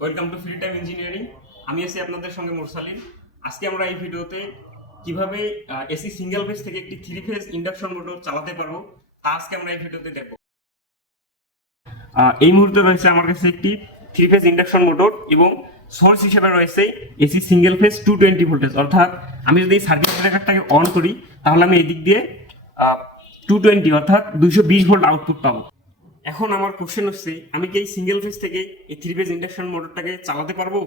Welcome to free time engineering. আমি আছি আপনাদের সঙ্গে মুরসালিন। আজকে আমরা এই ভিডিওতে কিভাবে এসি সিঙ্গেল ফেজ থেকে একটি থ্রি ফেজ ইন্ডাকশন মোটর চালাতে পারবো তা আজকে আমরা এই ভিডিওতে দেখব। এই মুহূর্তে রয়েছে আমার কাছে একটি থ্রি ফেজ ইন্ডাকশন মোটর এবং সোর্স হিসেবে রয়েছে এসি সিঙ্গেল ফেজ 220 ভোল্টেজ। অর্থাৎ আমি যদি এই সার্কিট ব্রেকারটাকে অন করি তাহলে আমি এদিক দিয়ে 220 অর্থাৎ 220 ভোল্ট আউটপুট পাবো। এখন আমার কোশ্চেন হচ্ছে, আমি কি এই সিঙ্গেল ফেজ থেকে এই থ্রি ফেজ ইন্ডাকশন মোটরটাকে চালাতে পারবো?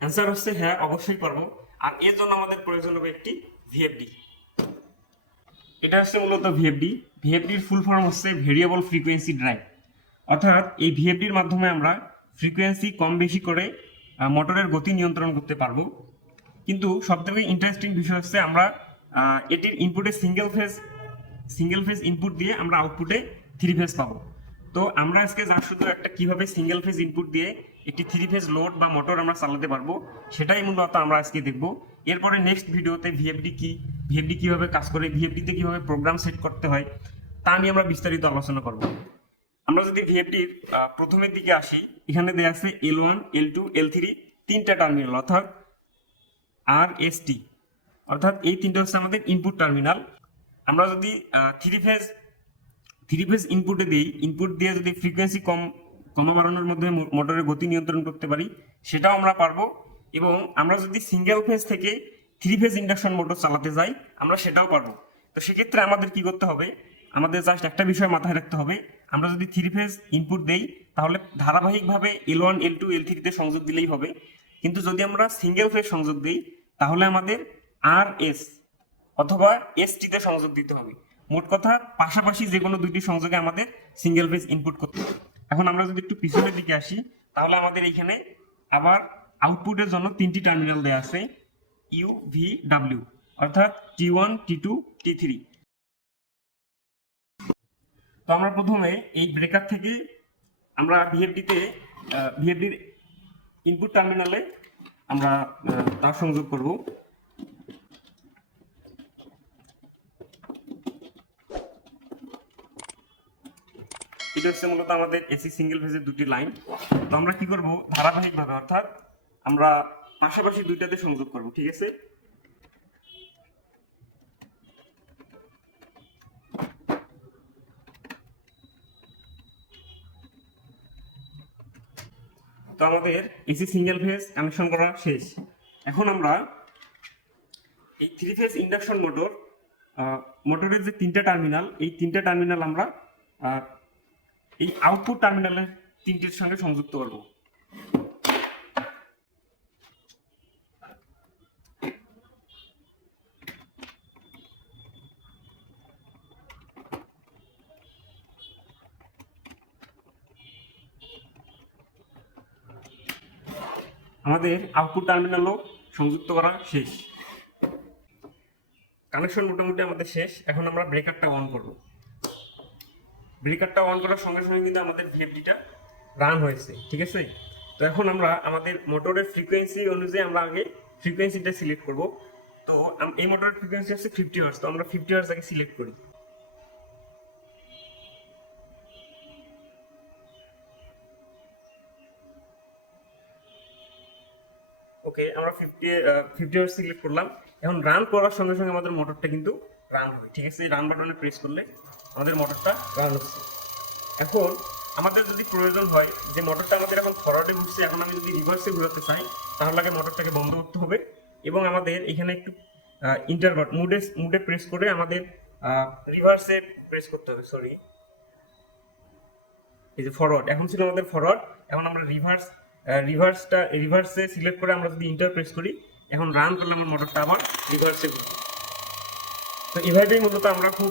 অ্যান্সার হচ্ছে হ্যাঁ, অবশ্যই পারবো। আর এর জন্য আমাদের প্রয়োজন হবে একটি ভিএফডি। এটা হচ্ছে মূলত ভিএফডি। ভিএফডির ফুল ফর্ম হচ্ছে ভেরিয়েবল ফ্রিকোয়েন্সি ড্রাইভ। অর্থাৎ এই ভিএফডির মাধ্যমে আমরা ফ্রিকোয়েন্সি কম বেশি করে মোটরের গতি নিয়ন্ত্রণ করতে পারবো। কিন্তু সবথেকে ইন্টারেস্টিং বিষয় হচ্ছে আমরা এটির ইনপুটে সিঙ্গেল ফেজ ইনপুট দিয়ে আমরা আউটপুটে থ্রি ফেজ পাবো। তো আমরা আজকে যা শুধু একটা কিভাবে সিঙ্গেল ফেজ ইনপুট দিয়ে একটি থ্রি ফেজ লোড বা মোটর আমরা চালাতে পারবো সেটাই মূলত আমরা আজকে দেখব। এরপরে নেক্সট ভিডিওতে ভিএফডি কিভাবে কাজ করে, ভিএফডিতে কিভাবে প্রোগ্রাম সেট করতে হয় তা নিয়ে আমরা বিস্তারিত আলোচনা করব। আমরা যদি ভিএফডির প্রথমের দিকে আসি, এখানে দেওয়া আছে L1 L2 L3 তিনটা টার্মিনাল, অর্থাৎ আর এস টি, অর্থাৎ এই তিনটা হচ্ছে আমাদের ইনপুট টার্মিনাল। আমরা যদি থ্রি ফেজ ইনপুট দিয়ে যদি ফ্রিকোয়েন্সি কমা বাড়ানোর মধ্যে মোটরের গতি নিয়ন্ত্রণ করতে পারি সেটাও আমরা পারবো। এবং আমরা যদি সিঙ্গেল ফেজ থেকে থ্রি ফেজ ইন্ডাকশন মোটর চালাতে যাই আমরা সেটাও পারবো। তো সেক্ষেত্রে আমাদের কি করতে হবে, আমাদের জাস্ট একটা বিষয় মাথায় রাখতে হবে, আমরা যদি থ্রি ফেজ ইনপুট দেই তাহলে ধারাবাহিকভাবে L1 L2 L3 সংযোগ দিলেই হবে। কিন্তু যদি আমরা সিঙ্গেল ফেজ সংযোগ দিই তাহলে আমাদের আর এস অথবা এসটিতে সংযোগ দিতে হবে। মোট কথা পাশাপাশি যে কোনো দুইটি সংযোগে আমাদের সিঙ্গেল ফেজ ইনপুট করতে হবে। এখন আমরা যদি একটু পিছনের দিকে আসি তাহলে আমাদের এইখানে আবার আউটপুটের জন্য তিনটি টার্মিনাল দেওয়া আছে ইউ ভি ডাব্লিউ, অর্থাৎ T1 T2 T3। তো আমরা প্রথমে এই ব্রেকার থেকে আমরা ভিএফডির ইনপুট টার্মিনালে আমরা তার সংযোগ করব। এটা হচ্ছে মূলত আমাদের এসি সিঙ্গেল ফেজের দুটি লাইন। তো আমরা কি করব, ধারাবাহিকভাবে অর্থাৎ আমরা পাশাপাশি দুইটাতে সংযোগ করব, ঠিক আছে? তো আমাদের এসি সিঙ্গেল ফেজ কানেকশন করা শেষ। এখন আমরা এই থ্রি ফেজ ইন্ডাকশন মোটরের যে তিনটা টার্মিনাল, এই তিনটা টার্মিনাল আমরা এই আউটপুট টার্মিনালের তিনটির সঙ্গে সংযুক্ত করব। আমাদের আউটপুট টার্মিনালও সংযুক্ত করা শেষ, কানেকশন মোটামুটি আমাদের শেষ। এখন আমরা ব্রেকারটা অন করব। ব্রেকারটা অন করার সঙ্গে সঙ্গে কিন্তু আমাদের ভিএফডিটা রান হয়েছে, ঠিক আছে? তো এখন আমরা আমাদের মোটরের ফ্রিকোয়েন্সি অনুযায়ী আমরা আগে ফ্রিকোয়েন্সিটা সিলেক্ট করব। তো এই মোটরের ফ্রিকোয়েন্সি হচ্ছে 50 হার্টজ। তো আমরা 50 হার্টজ আগে সিলেক্ট করি। ওকে, আমরা 50 হার্টজ সিলেক্ট করলাম। এখন রান করার সঙ্গে সঙ্গে আমাদের মোটরটা কিন্তু রান হবে, ঠিক আছে? রান বাটনে প্রেস করলে আমাদের মোটরটা রান হচ্ছে। এখন আমাদের যদি প্রয়োজন হয় যে মোটরটা আমাদের এখন ফরওয়ার্ডে ঘুরছে, এখন আমি যদি রিভার্সে ঘোরাতে চাই তাহলে আগে মোটরটাকে বন্ধ করতে হবে এবং আমাদের এখানে একটু ইন্টারভার্ট মুডে প্রেস করে আমাদের রিভার্সে প্রেস করতে হবে। সরি, এই যে ফরওয়ার্ড এখন ছিল আমাদের ফরওয়ার্ড, এখন আমরা রিভার্সে সিলেক্ট করে আমরা যদি ইন্টার প্রেস করি, এখন রান করলে আমার মোটরটা আবার রিভার্সে ঘুরবে। তো এভাবেই মূলত আমরা খুব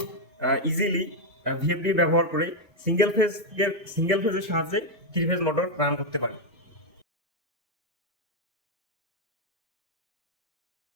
ইজিলি ভিএফডি ব্যবহার করে সিঙ্গেল ফেজের সাহায্যে থ্রি ফেজ মোটর রান করতে পারি।